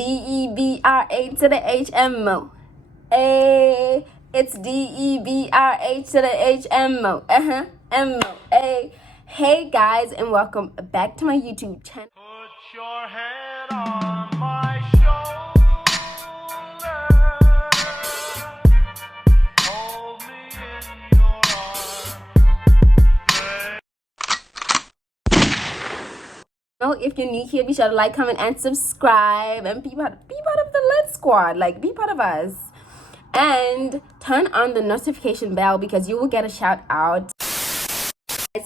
D-E-B-R-A to the H-M-O. A, it's D-E-B-R-A to the H-M-O. M-O. A. Hey guys, and welcome back to my YouTube channel. Put your head on my shoulder. Hold me in your arms. If you're new here, be sure to like, comment, and subscribe, and be part of the Lit Squad. Like, be part of us, and turn on the notification bell because you will get a shout out.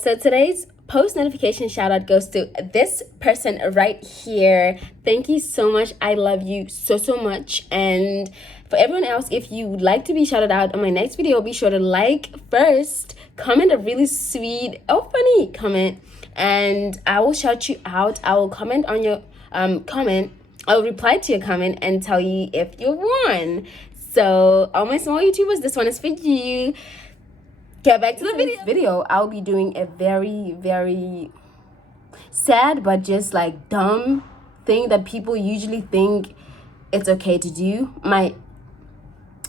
So today's post notification shout out goes to this person right here. Thank you so much. I love you so much. And for everyone else, if you would like to be shouted out on my next video, be sure to like first, comment a really sweet, funny comment, and I will shout you out. I will comment on your comment. I'll reply to your comment and tell you if you won. So all my small YouTubers, this one is for you. Get back to the video. I'll be doing a very sad but just like dumb thing that people usually think it's okay to do. My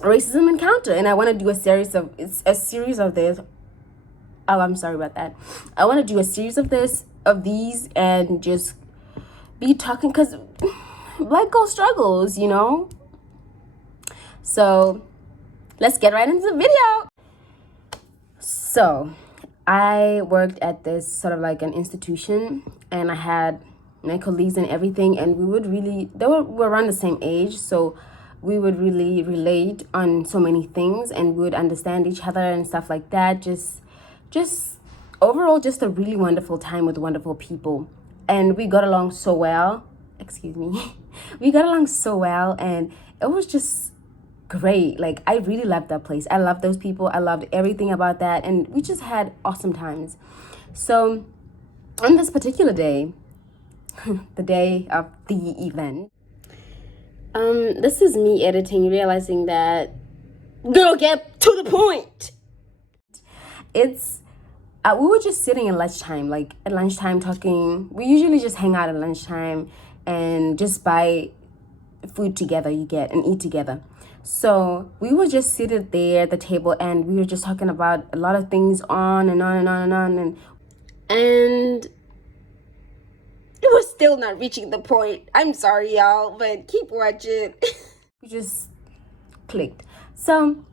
racism encounter, and I want to do a series of this. Oh, I'm sorry about that. I want to do a series of these and just be talking, because Black girl struggles, you know. So let's get right into the video. So I worked at this sort of like an institution, and I had my colleagues and everything, and we're around the same age, so we would really relate on so many things, and we would understand each other and stuff like that. Just overall, just a really wonderful time with wonderful people, and we got along so well. We got along so well, and it was just great. Like, I really loved that place. I loved those people. I loved everything about that, and we just had awesome times. So on this particular day, the day of the event, this is me editing, realizing that, girl, get to the point. It's we were just sitting at lunchtime talking. We usually just hang out at lunchtime and just buy food together, and eat together. So we were just seated there at the table, and we were just talking about a lot of things on and it was still not reaching the point. I'm sorry, y'all, but keep watching. We just clicked. So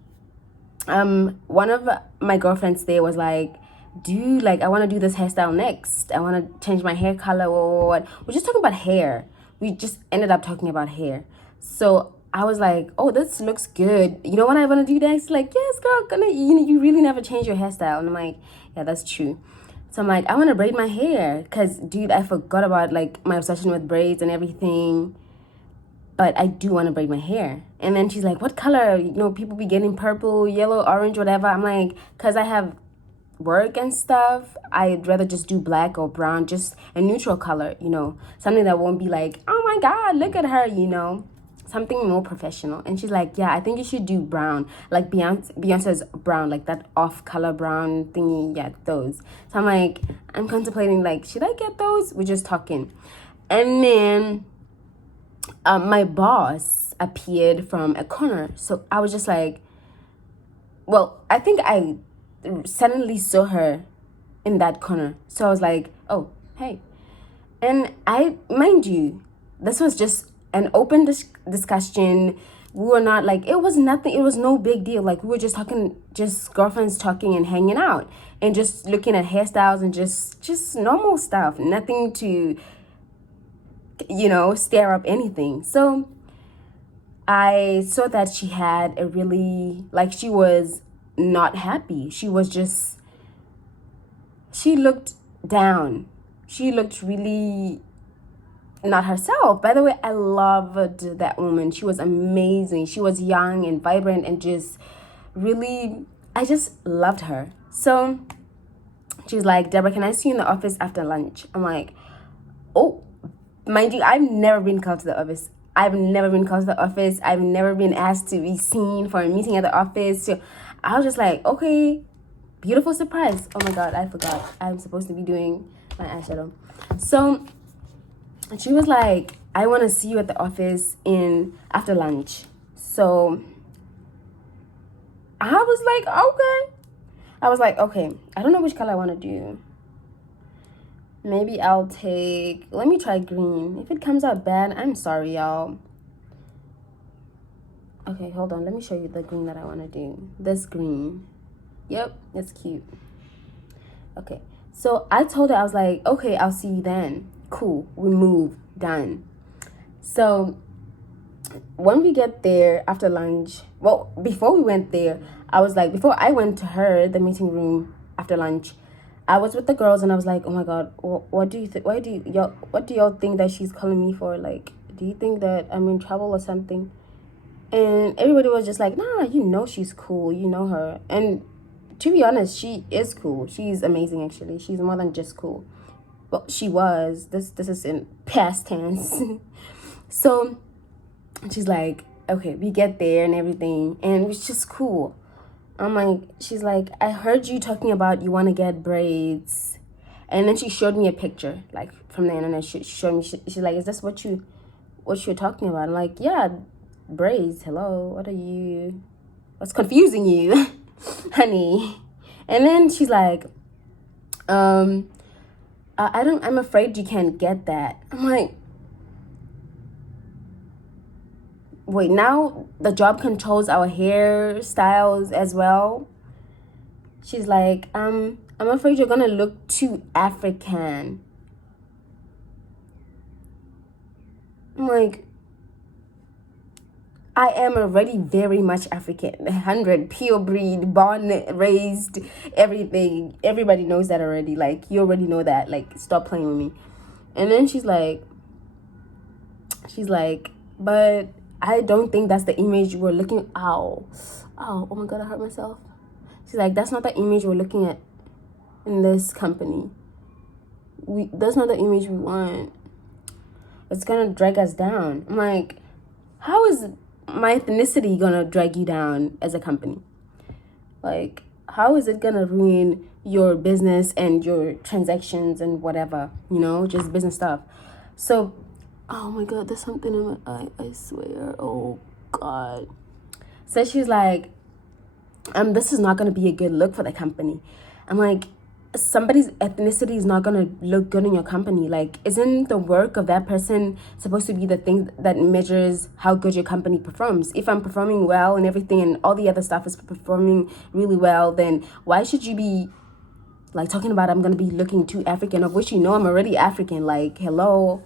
one of my girlfriends there was like, dude, like, I want to do this hairstyle next. I want to change my hair color or what. We're just talking about hair. We just ended up talking about hair. So I was like, oh, this looks good. You know what I want to do next? Like, yes, girl, you really never change your hairstyle. And I'm like, yeah, that's true. So I'm like, I want to braid my hair, because, dude, I forgot about like my obsession with braids and everything. But I do want to braid my hair. And then she's like, what color? You know, people be getting purple, yellow, orange, whatever. I'm like, because I have work and stuff, I'd rather just do black or brown, just a neutral color, you know, something that won't be like, oh my God, look at her, you know, something more professional. And she's like, yeah, I think you should do brown, like Beyonce's brown, like that off color brown thingy. Yeah, those. So I'm like, I'm contemplating, like, should I get those? We're just talking. And then my boss appeared from a corner. So I was just like, well, I think I suddenly saw her in that corner. So I was like, oh, hey. And mind you, this was just an open discussion. We were not like, it was nothing, it was no big deal. Like, we were just talking, just girlfriends talking and hanging out and just looking at hairstyles and just normal stuff. Nothing to, you know, stir up anything. So I saw that she had a really, like, she was not happy. She looked down. She looked really not herself. By the way, I loved that woman. She was amazing. She was young and vibrant and just really, I just loved her. So she's like, Deborah, can I see you in the office after lunch? I'm like, oh, mind you, I've never been called to the office. I've never been asked to be seen for a meeting at the office. So I was just like, okay, beautiful surprise. Oh my God, I forgot. I'm supposed to be doing my eyeshadow. So she was like, I want to see you at the office in after lunch. So I was like, okay. I was like, okay, I don't know which color I want to do. Maybe I'll take, let me try green. If it comes out bad, I'm sorry, y'all. Okay, hold on. Let me show you the green that I want to do. This green. Yep, it's cute. Okay, so I told her, I was like, okay, I'll see you then. Cool, we move, done. So when we get there after lunch, well, before we went there, I was like, before I went to her, the meeting room after lunch, I was with the girls and I was like, oh my God, what do you think? What do y'all think that she's calling me for? Like, do you think that I'm in trouble or something? And everybody was just like, nah, you know she's cool, you know her. And to be honest, she is cool. She's amazing, actually. She's more than just cool. Well, she was. This is in past tense. So she's like, okay, we get there and everything, and it's just cool. I'm like, she's like, I heard you talking about you want to get braids. And then she showed me a picture, like, from the internet. She showed me, she's like, is this what you're talking about? I'm like, yeah, braids. Hello, what's confusing you? Honey. And then she's like, I'm afraid you can't get that. I'm like, wait, now the job controls our hairstyles as well? She's like, I'm afraid you're gonna look too African. I'm like, I am already very much African. 100, pure breed, born, raised, everything. Everybody knows that already. Like, you already know that. Like, stop playing with me. And then she's like, but I don't think that's the image we're looking. Oh my God, I hurt myself. She's like, that's not the image we're looking at in this company. That's not the image we want. It's gonna drag us down. I'm like, how is my ethnicity gonna drag you down as a company? Like, how is it gonna ruin your business and your transactions and whatever, just business stuff? So, oh my God, there's something in my eye, I swear. Oh God. So she's like, this is not gonna be a good look for the company. I'm like, somebody's ethnicity is not gonna look good in your company. Like, isn't the work of that person supposed to be the thing that measures how good your company performs? If I'm performing well and everything and all the other stuff is performing really well, then why should you be like talking about I'm gonna be looking too African, of which I'm already African? Like, hello.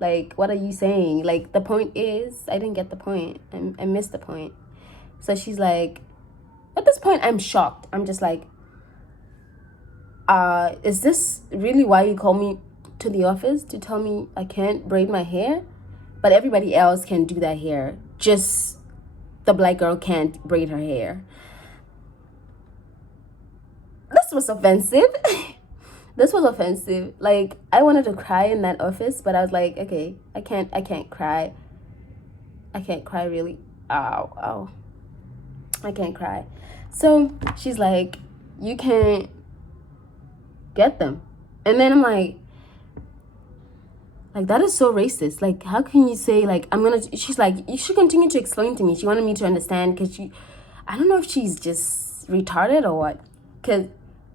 Like, what are you saying? Like, the point is, I didn't get the point. I missed the point. So she's like, at this point, I'm shocked. I'm just like, is this really why you call me to the office to tell me I can't braid my hair? But everybody else can do that hair. Just the black girl can't braid her hair. This was offensive. This was offensive. Like, I wanted to cry in that office, but I was like, okay, I can't cry. I can't cry, really. Ow. I can't cry. So she's like, you can't get them. And then I'm like, that is so racist. Like, how can you say, like, she's like, you should continue to explain to me. She wanted me to understand because I don't know if she's just retarded or what. Because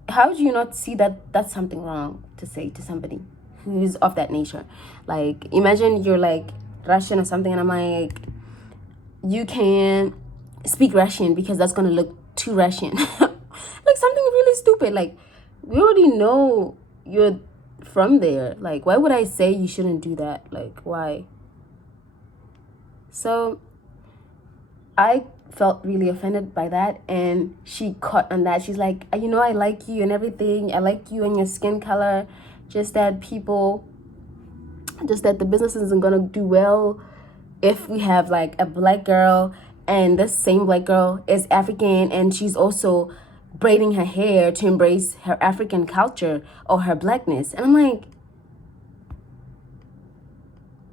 how do you not see that that's something wrong to say to somebody who's of that nature? Like, imagine you're like Russian or something and I'm like, you can't speak Russian because that's going to look too Russian. Like, something really stupid. Like, we already know you're from there. Like, why would I say you shouldn't do that? Like, why? So I felt really offended by that, and she caught on that. She's like, I like you and everything. I like you and your skin color. Just that the business isn't gonna do well if we have like a black girl and this same black girl is African and she's also braiding her hair to embrace her African culture or her blackness. And I'm like,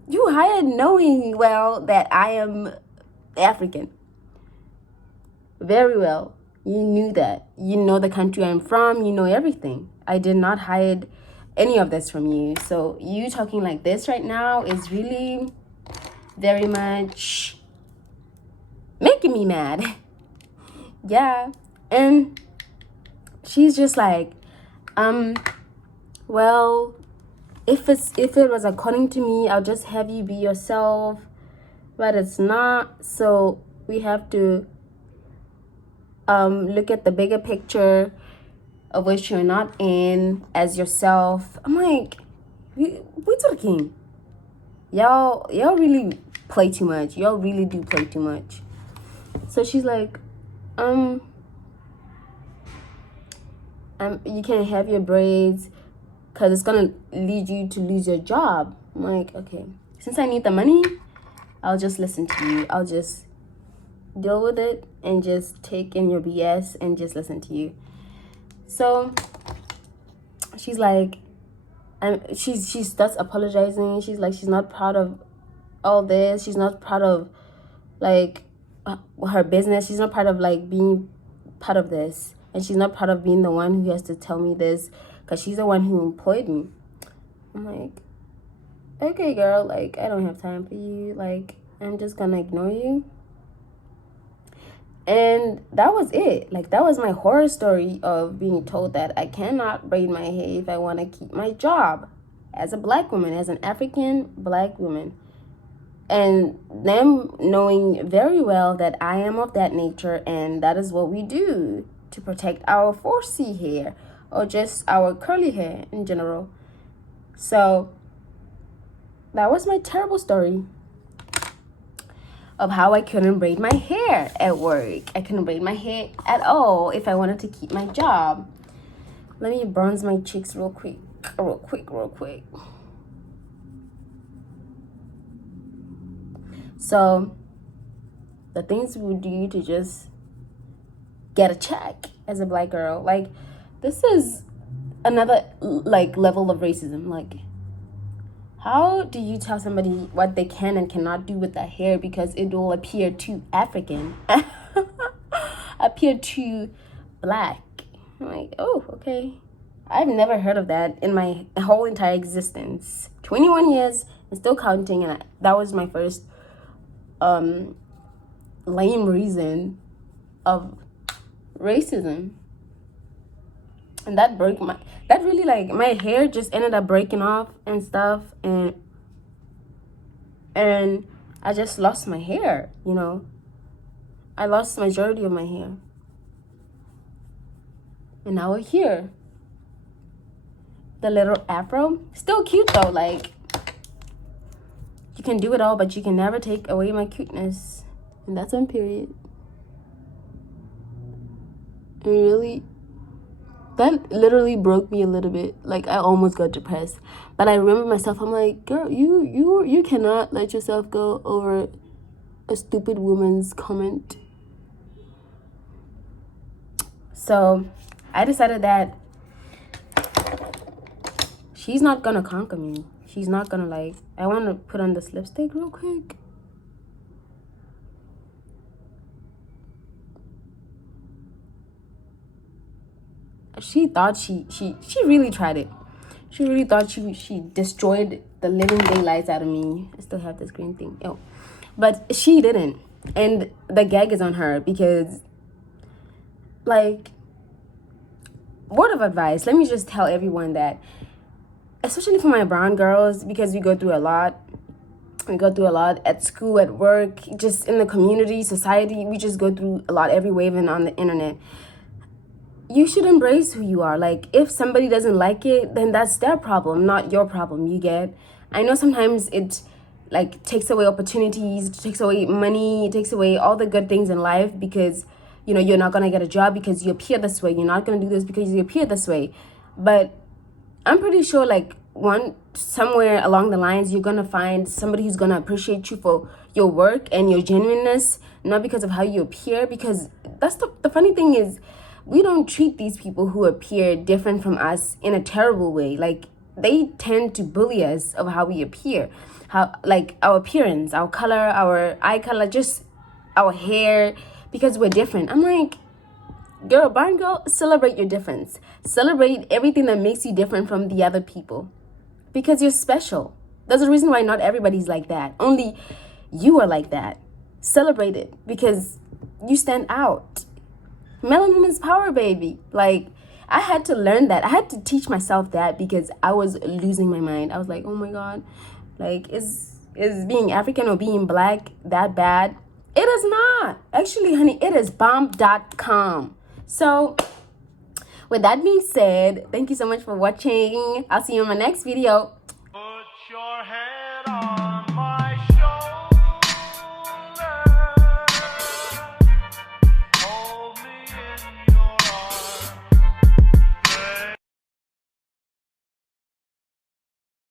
you hired knowing well that I am African. Very well. You knew that. You know the country I'm from. You know everything. I did not hide any of this from you. So you talking like this right now is really very much making me mad. Yeah. And she's just like, well, if it was according to me, I'll just have you be yourself, but it's not. So we have to look at the bigger picture of which you're not in as yourself. I'm like, we talking. Y'all really play too much. Y'all really do play too much. So she's like, you can't have your braids because it's gonna lead you to lose your job. I'm like, okay, since I need the money, I'll just listen to you. I'll just deal with it and just take in your BS and just listen to you. So she's like, she starts apologizing. She's like, she's not proud of all this. She's not proud of like her business. She's not proud of like being part of this, and she's not proud of being the one who has to tell me this because she's the one who employed me. I'm like, okay, girl, like I don't have time for you. Like I'm just gonna ignore you. And that was it. Like that was my horror story of being told that I cannot braid my hair if I want to keep my job as a black woman, as an African black woman. And them knowing very well that I am of that nature and that is what we do to protect our 4C hair or just our curly hair in general. So that was my terrible story of how I couldn't braid my hair at work. I couldn't braid my hair at all if I wanted to keep my job. Let me bronze my cheeks real quick. So the things we do to just get a check as a black girl, like this is another like level of racism. Like, how do you tell somebody what they can and cannot do with their hair because it will appear too African, appear too black? I'm like, oh, okay. I've never heard of that in my whole entire existence. 21 years and still counting, and that was my first lame reason of racism. And that broke that really, like, my hair just ended up breaking off and stuff, and I just lost my hair, you know. I lost the majority of my hair. And now we're here. The little afro, still cute though. Like, you can do it all, but you can never take away my cuteness. And that's on period. And really, that literally broke me a little bit. Like, I almost got depressed. But I remember myself, I'm like, girl, you cannot let yourself go over a stupid woman's comment. So I decided that she's not gonna conquer me. She's not gonna, like, I want to put on this lipstick real quick. She thought she really tried it. She really thought she destroyed the living daylights out of me. I still have this green thing. Oh, but she didn't. And the gag is on her because, like, word of advice, let me just tell everyone that, especially for my brown girls, because we go through a lot. We go through a lot at school, at work, just in the community, society. We just go through a lot everywhere, even on the internet. You should embrace who you are. Like, if somebody doesn't like it, then that's their problem, not your problem. You get? I know sometimes it, like, takes away opportunities, it takes away money, it takes away all the good things in life because, you know, you're not going to get a job because you appear this way. You're not going to do this because you appear this way. But I'm pretty sure, like, somewhere along the lines, you're going to find somebody who's going to appreciate you for your work and your genuineness, not because of how you appear. Because that's the funny thing is, we don't treat these people who appear different from us in a terrible way. Like, they tend to bully us of how we appear, how, like, our appearance, our color, our eye color, just our hair, because we're different. I'm like, Girl, barn girl, celebrate your difference. Celebrate everything that makes you different from the other people. Because you're special. There's a reason why not everybody's like that. Only you are like that. Celebrate it because you stand out. Melanin is power, baby. Like, I had to learn that. I had to teach myself that because I was losing my mind. I was like, oh my God, like, is being African or being black that bad? It is not. Actually, honey, it is bomb.com. So, with that being said, thank you so much for watching. I'll see you in my next video.